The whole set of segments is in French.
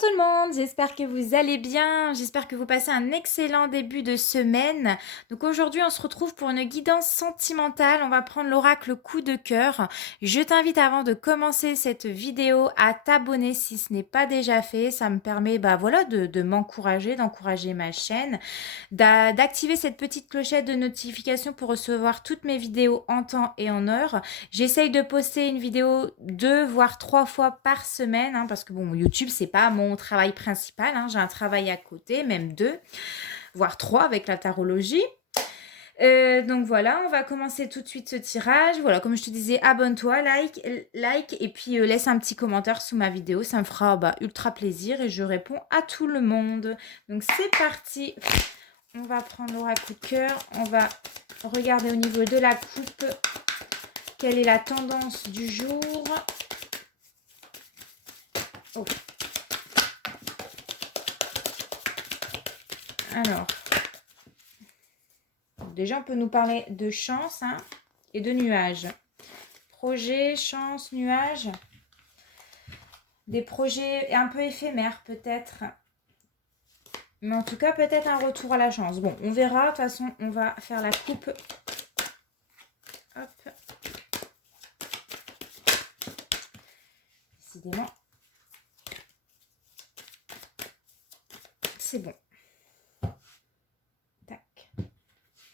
tout le monde, j'espère que vous allez bien, j'espère que vous passez un excellent début de semaine. Donc aujourd'hui on se retrouve pour une guidance sentimentale, on va prendre l'oracle coup de cœur. Je t'invite avant de commencer cette vidéo à t'abonner si ce n'est pas déjà fait, ça me permet voilà, de m'encourager, d'encourager ma chaîne, d'activer cette petite clochette de notification pour recevoir toutes mes vidéos en temps et en heure. J'essaye de poster une vidéo 2 voire 3 fois par semaine, hein, parce que bon, YouTube, c'est pas mon travail principal. Hein, j'ai un travail à côté, même 2, voire 3 avec la tarologie. Donc voilà, on va commencer tout de suite ce tirage. Voilà, comme je te disais, abonne-toi, like et puis laisse un petit commentaire sous ma vidéo. Ça me fera ultra plaisir et je réponds à tout le monde. Donc c'est parti. On va prendre l'oracle coup de cœur. On va regarder au niveau de la coupe. Quelle est la tendance du jour? Oh. Alors, déjà, on peut nous parler de chance et de nuages. Projet, chance, nuages. Des projets un peu éphémères, peut-être. Mais en tout cas, peut-être un retour à la chance. Bon, on verra. De toute façon, on va faire la coupe. Hop. Décidément. C'est bon. Tac.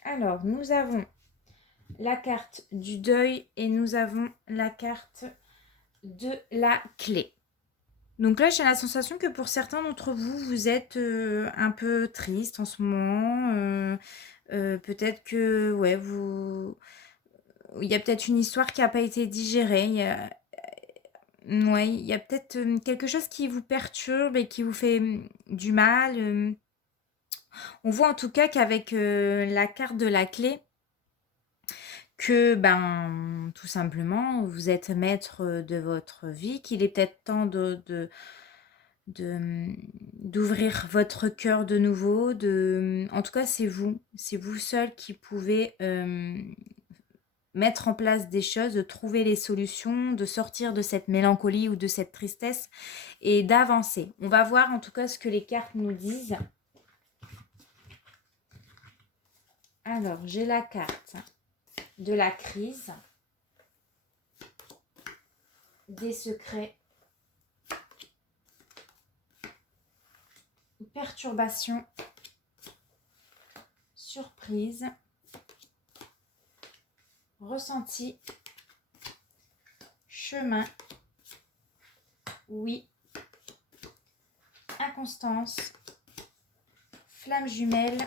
Alors, nous avons la carte du deuil et nous avons la carte de la clé. Donc là, j'ai la sensation que pour certains d'entre vous, vous êtes un peu triste en ce moment. Peut-être que, ouais, il y a peut-être une histoire qui n'a pas été digérée. Il y a peut-être quelque chose qui vous perturbe et qui vous fait du mal. On voit en tout cas qu'avec la carte de la clé, que tout simplement vous êtes maître de votre vie, qu'il est peut-être temps d'ouvrir votre cœur de nouveau. En tout cas, c'est vous seul qui pouvez mettre en place des choses, de trouver les solutions, de sortir de cette mélancolie ou de cette tristesse et d'avancer. On va voir en tout cas ce que les cartes nous disent. Alors, j'ai la carte de la crise, des secrets, perturbation, surprise, ressenti, chemin, oui, inconstance, flamme jumelle,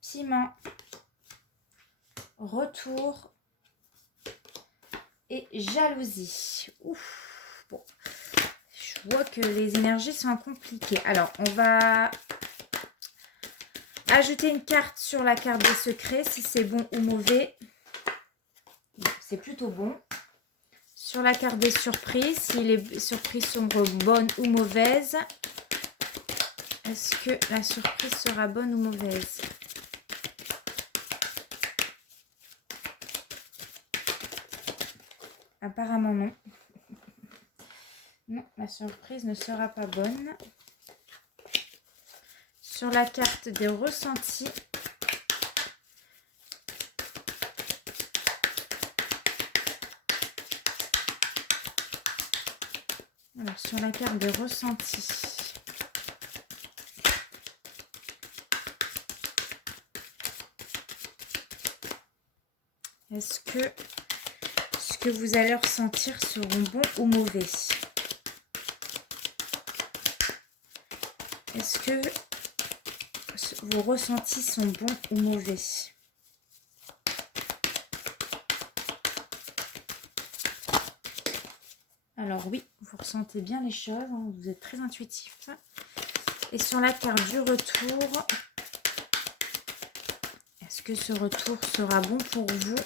piment, retour et jalousie. Ouf, bon, je vois que les énergies sont compliquées. Alors, on va ajouter une carte sur la carte des secrets, si c'est bon ou mauvais. C'est plutôt bon. Sur la carte des surprises, si les surprises sont bonnes ou mauvaises. Est-ce que la surprise sera bonne ou mauvaise? Apparemment non. Non, la surprise ne sera pas bonne. Sur la carte des ressentis, alors sur la carte des ressentis, est-ce que ce que vous allez ressentir seront bons ou mauvais? Est-ce que vos ressentis sont bons ou mauvais? Alors oui, vous ressentez bien les choses, hein, vous êtes très intuitif. Et sur la carte du retour, est-ce que ce retour sera bon pour vous?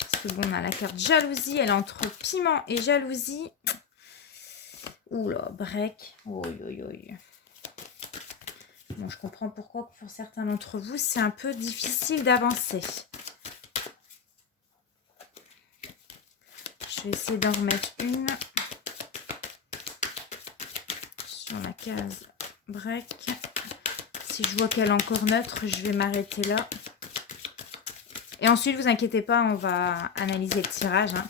Parce que bon, on a la carte jalousie, elle est entre piment et jalousie. Oula, break. Oi, oi, oi. Bon, je comprends pourquoi pour certains d'entre vous, c'est un peu difficile d'avancer. Je vais essayer d'en remettre une. dans la case break. Si je vois qu'elle est encore neutre, je vais m'arrêter là. Et ensuite, vous inquiétez pas, on va analyser le tirage. Hein.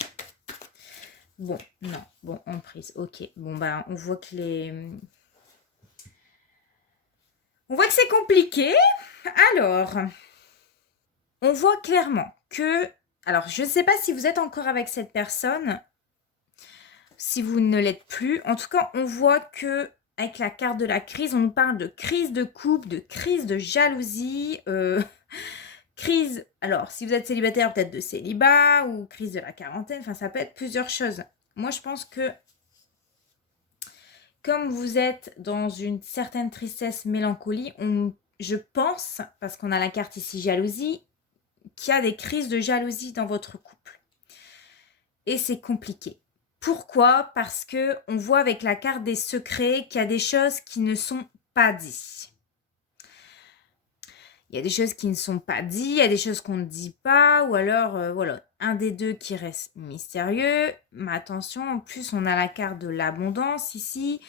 Bon, non. Bon, en prise. Ok. Bon, bah, on voit que on voit que c'est compliqué. Alors, on voit clairement que... Alors, je ne sais pas si vous êtes encore avec cette personne, si vous ne l'êtes plus. En tout cas, on voit que avec la carte de la crise, on nous parle de crise de couple, de crise de jalousie, crise... Alors, si vous êtes célibataire, peut-être de célibat ou crise de la quarantaine. Enfin, ça peut être plusieurs choses. Moi, je pense que comme vous êtes dans une certaine tristesse, mélancolie, je pense, parce qu'on a la carte ici jalousie, qu'il y a des crises de jalousie dans votre couple. Et c'est compliqué. Pourquoi? Parce que on voit avec la carte des secrets qu'il y a des choses qui ne sont pas dites. Il y a des choses qui ne sont pas dites, il y a des choses qu'on ne dit pas, ou alors, voilà, un des deux qui reste mystérieux. Mais attention, en plus, on a la carte de l'abondance ici.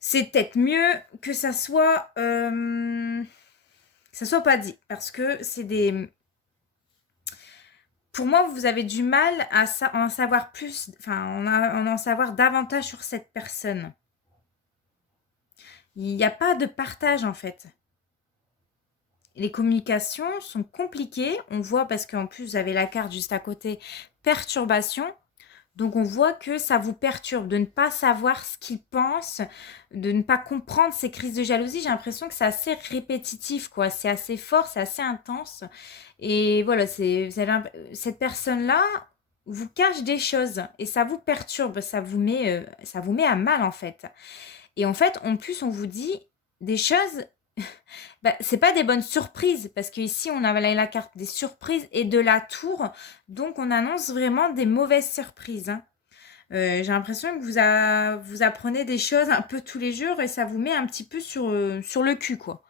C'est peut-être mieux que ça soit pas dit, parce que c'est des... Pour moi, vous avez du mal à en savoir plus, enfin, en savoir davantage sur cette personne. Il n'y a pas de partage, en fait. Les communications sont compliquées. On voit, parce qu'en plus, vous avez la carte juste à côté, perturbation. Donc, on voit que ça vous perturbe de ne pas savoir ce qu'il pense, de ne pas comprendre ces crises de jalousie. J'ai l'impression que c'est assez répétitif, quoi. C'est assez fort, c'est assez intense. Et voilà, cette personne-là vous cache des choses et ça vous perturbe, ça vous met à mal, en fait. Et en fait, en plus, on vous dit des choses... Bah, c'est pas des bonnes surprises, parce qu'ici, on a la carte des surprises et de la tour, donc on annonce vraiment des mauvaises surprises. Hein. J'ai l'impression que vous apprenez des choses un peu tous les jours et ça vous met un petit peu sur le cul, quoi.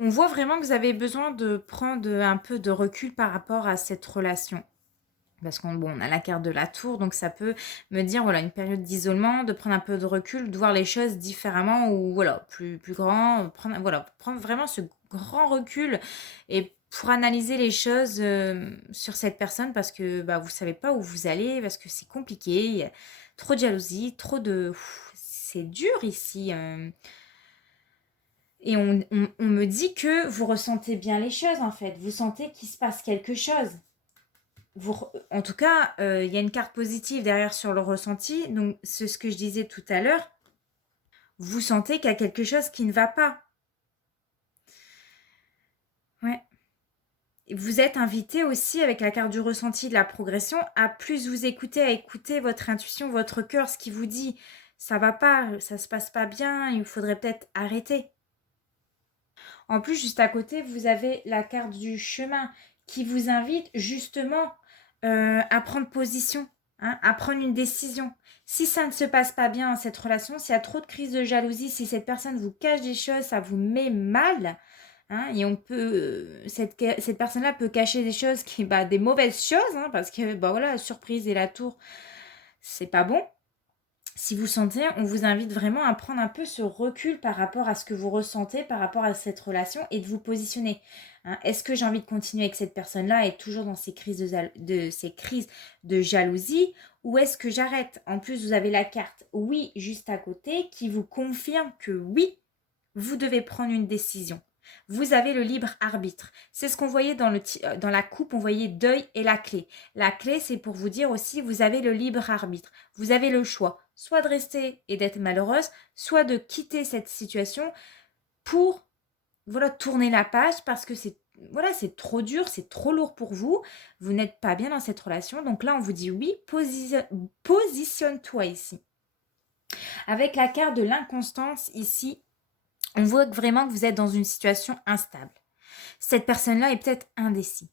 On voit vraiment que vous avez besoin de prendre un peu de recul par rapport à cette relation. Parce qu'on a la carte de la tour, donc ça peut me dire, voilà, une période d'isolement, de prendre un peu de recul, de voir les choses différemment ou, voilà, plus grand, prendre vraiment ce grand recul et pour analyser les choses sur cette personne parce que vous ne savez pas où vous allez, parce que c'est compliqué, il y a trop de jalousie, trop de... c'est dur ici. Et on me dit que vous ressentez bien les choses, en fait. Vous sentez qu'il se passe quelque chose. En tout cas, il y a une carte positive derrière sur le ressenti. Donc, c'est ce que je disais tout à l'heure. Vous sentez qu'il y a quelque chose qui ne va pas. Ouais. Vous êtes invité aussi, avec la carte du ressenti de la progression, à plus vous écouter, à écouter votre intuition, votre cœur, ce qui vous dit ça va pas, ça se passe pas bien, il faudrait peut-être arrêter. En plus, juste à côté, vous avez la carte du chemin qui vous invite justement à prendre position, hein, à prendre une décision. Si ça ne se passe pas bien dans cette relation, s'il y a trop de crises de jalousie, si cette personne vous cache des choses, ça vous met mal. Hein, et on peut, cette personne-là peut cacher des choses, des mauvaises choses, hein, parce que voilà, la surprise et la tour, c'est pas bon. Si vous sentez, on vous invite vraiment à prendre un peu ce recul par rapport à ce que vous ressentez, par rapport à cette relation et de vous positionner. Hein, est-ce que j'ai envie de continuer avec cette personne-là et toujours dans ces crises ces crises de jalousie ou est-ce que j'arrête? En plus, vous avez la carte oui juste à côté qui vous confirme que oui, vous devez prendre une décision. Vous avez le libre arbitre. C'est ce qu'on voyait dans la coupe, on voyait deuil et la clé. La clé, c'est pour vous dire aussi, vous avez le libre arbitre. Vous avez le choix, soit de rester et d'être malheureuse, soit de quitter cette situation pour tourner la page parce que c'est trop dur, c'est trop lourd pour vous. Vous n'êtes pas bien dans cette relation. Donc là, on vous dit oui, positionne-toi ici. Avec la carte de l'inconstance ici, on voit vraiment que vous êtes dans une situation instable. Cette personne-là est peut-être indécis.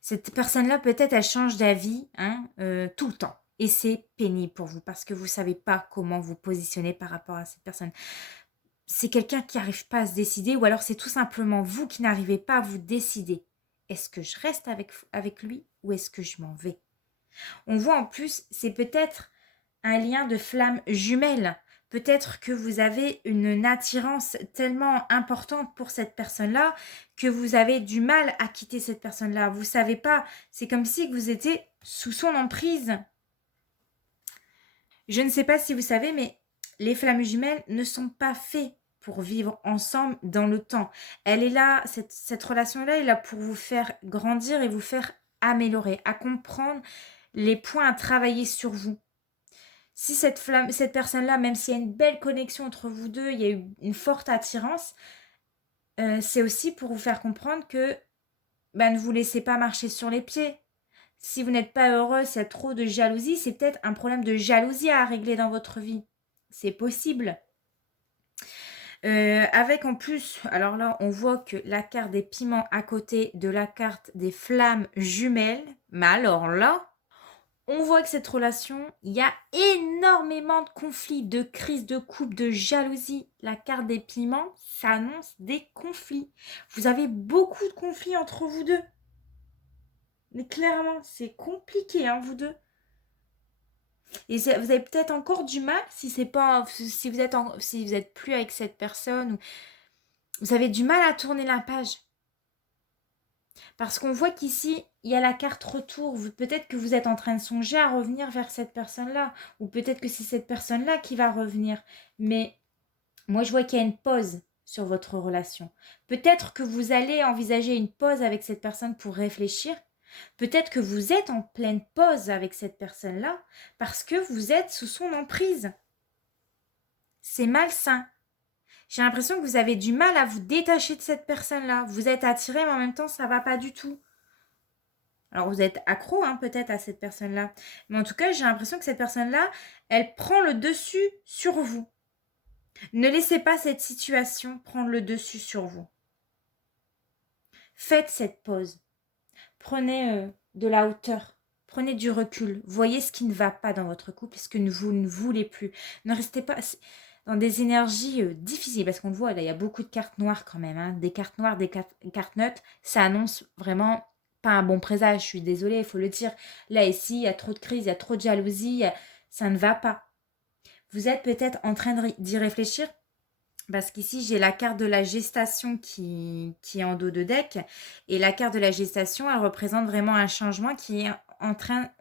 Cette personne-là, peut-être, elle change d'avis tout le temps. Et c'est pénible pour vous parce que vous ne savez pas comment vous positionner par rapport à cette personne. C'est quelqu'un qui n'arrive pas à se décider ou alors c'est tout simplement vous qui n'arrivez pas à vous décider. Est-ce que je reste avec lui ou est-ce que je m'en vais? On voit en plus, c'est peut-être un lien de flamme jumelle Peut-être que vous avez une attirance tellement importante pour cette personne-là que vous avez du mal à quitter cette personne-là. Vous savez pas, c'est comme si vous étiez sous son emprise. Je ne sais pas si vous savez, mais les flammes jumelles ne sont pas faits pour vivre ensemble dans le temps. Elle est là, cette relation-là est là pour vous faire grandir et vous faire améliorer, à comprendre les points à travailler sur vous. Si cette personne-là, même s'il y a une belle connexion entre vous deux, il y a eu une forte attirance, c'est aussi pour vous faire comprendre que ne vous laissez pas marcher sur les pieds. Si vous n'êtes pas heureux, s'il y a trop de jalousie, c'est peut-être un problème de jalousie à régler dans votre vie. C'est possible. Avec en plus, alors là, on voit que la carte des piments à côté de la carte des flammes jumelles. Mais alors là, on voit que cette relation, il y a énormément de conflits, de crises de couple, de jalousie. La carte des piments, ça annonce des conflits. Vous avez beaucoup de conflits entre vous deux. Mais clairement, c'est compliqué, hein, vous deux. Et vous avez peut-être encore du mal si c'est pas si vous êtes plus avec cette personne, ou vous avez du mal à tourner la page. Parce qu'on voit qu'ici, il y a la carte retour. Peut-être que vous êtes en train de songer à revenir vers cette personne-là. Ou peut-être que c'est cette personne-là qui va revenir. Mais moi, je vois qu'il y a une pause sur votre relation. Peut-être que vous allez envisager une pause avec cette personne pour réfléchir. Peut-être que vous êtes en pleine pause avec cette personne-là parce que vous êtes sous son emprise. C'est malsain. J'ai l'impression que vous avez du mal à vous détacher de cette personne-là. Vous êtes attiré, mais en même temps, ça va pas du tout. Alors, vous êtes accro, hein, peut-être, à cette personne-là. Mais en tout cas, j'ai l'impression que cette personne-là, elle prend le dessus sur vous. Ne laissez pas cette situation prendre le dessus sur vous. Faites cette pause. Prenez de la hauteur. Prenez du recul. Voyez ce qui ne va pas dans votre couple, ce que vous ne voulez plus. Ne restez pas dans des énergies difficiles, parce qu'on le voit, là, il y a beaucoup de cartes noires quand même. Hein. Des cartes noires, des cartes neutres, ça annonce vraiment pas un bon présage. Je suis désolée, il faut le dire. Là, ici, il y a trop de crise, il y a trop de jalousie, ça ne va pas. Vous êtes peut-être en train d'y réfléchir, parce qu'ici, j'ai la carte de la gestation qui est en dos de deck. Et la carte de la gestation, elle représente vraiment un changement qui est en train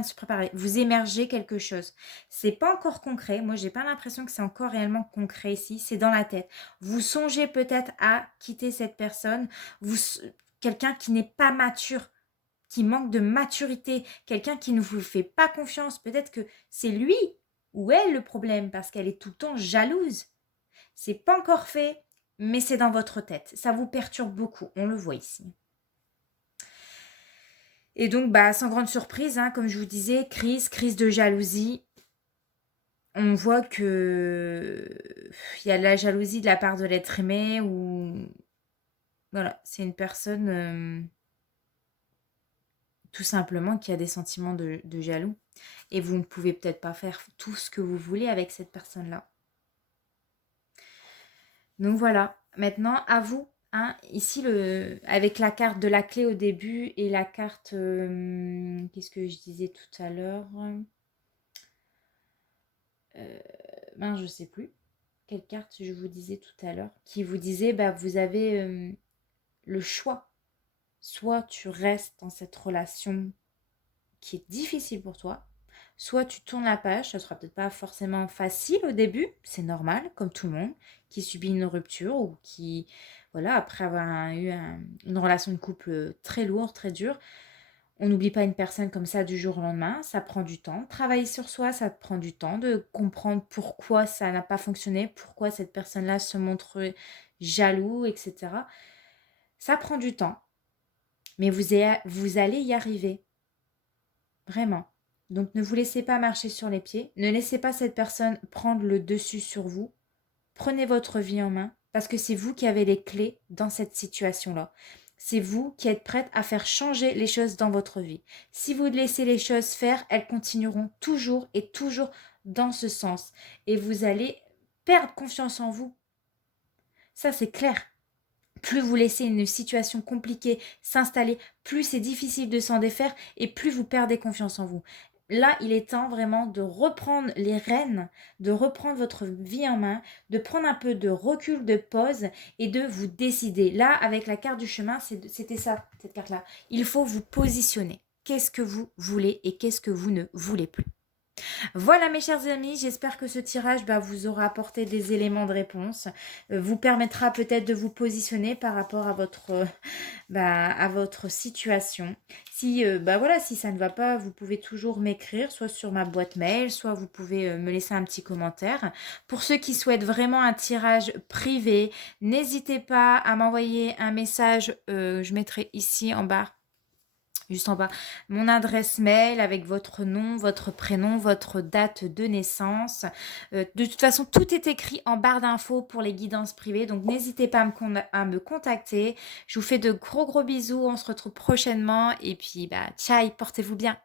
de se préparer. Vous émergez quelque chose. C'est pas encore concret. Moi, j'ai pas l'impression que c'est encore réellement concret ici. C'est dans la tête. Vous songez peut-être à quitter cette personne. Quelqu'un qui n'est pas mature, qui manque de maturité, quelqu'un qui ne vous fait pas confiance. Peut-être que c'est lui ou elle le problème parce qu'elle est tout le temps jalouse. C'est pas encore fait, mais c'est dans votre tête. Ça vous perturbe beaucoup, on le voit ici. Et donc, sans grande surprise, hein, comme je vous disais, crise de jalousie. On voit que il y a de la jalousie de la part de l'être aimé, ou voilà, c'est une personne tout simplement qui a des sentiments de jaloux. Et vous ne pouvez peut-être pas faire tout ce que vous voulez avec cette personne-là. Donc voilà, maintenant à vous. Hein, ici, avec la carte de la clé au début et la carte, qu'est-ce que je disais tout à l'heure, je sais plus quelle carte je vous disais tout à l'heure, qui vous disait, vous avez le choix. Soit tu restes dans cette relation qui est difficile pour toi, soit tu tournes la page. Ça sera peut-être pas forcément facile au début, c'est normal, comme tout le monde qui subit une rupture ou qui, voilà, après avoir eu une relation de couple très lourde, très dure. On n'oublie pas une personne comme ça du jour au lendemain, ça prend du temps. Travailler sur soi, ça prend du temps de comprendre pourquoi ça n'a pas fonctionné, pourquoi cette personne-là se montre jaloux, etc. Ça prend du temps, mais vous allez y arriver. Vraiment. Donc ne vous laissez pas marcher sur les pieds. Ne laissez pas cette personne prendre le dessus sur vous. Prenez votre vie en main parce que c'est vous qui avez les clés dans cette situation-là. C'est vous qui êtes prête à faire changer les choses dans votre vie. Si vous laissez les choses faire, elles continueront toujours et toujours dans ce sens. Et vous allez perdre confiance en vous. Ça, c'est clair. Plus vous laissez une situation compliquée s'installer, plus c'est difficile de s'en défaire et plus vous perdez confiance en vous. là, il est temps vraiment de reprendre les rênes, de reprendre votre vie en main, de prendre un peu de recul, de pause et de vous décider. Là, avec la carte du chemin, c'était ça, cette carte-là. Il faut vous positionner. Qu'est-ce que vous voulez et qu'est-ce que vous ne voulez plus? Voilà mes chers amis, j'espère que ce tirage vous aura apporté des éléments de réponse, vous permettra peut-être de vous positionner par rapport à votre situation. Si, voilà, si ça ne va pas, vous pouvez toujours m'écrire, soit sur ma boîte mail, soit vous pouvez me laisser un petit commentaire. Pour ceux qui souhaitent vraiment un tirage privé, n'hésitez pas à m'envoyer un message, je mettrai ici en bas juste en bas, mon adresse mail avec votre nom, votre prénom, votre date de naissance. De toute façon, tout est écrit en barre d'infos pour les guidances privées, donc n'hésitez pas à me contacter. Je vous fais de gros bisous, on se retrouve prochainement et puis ciao, portez-vous bien.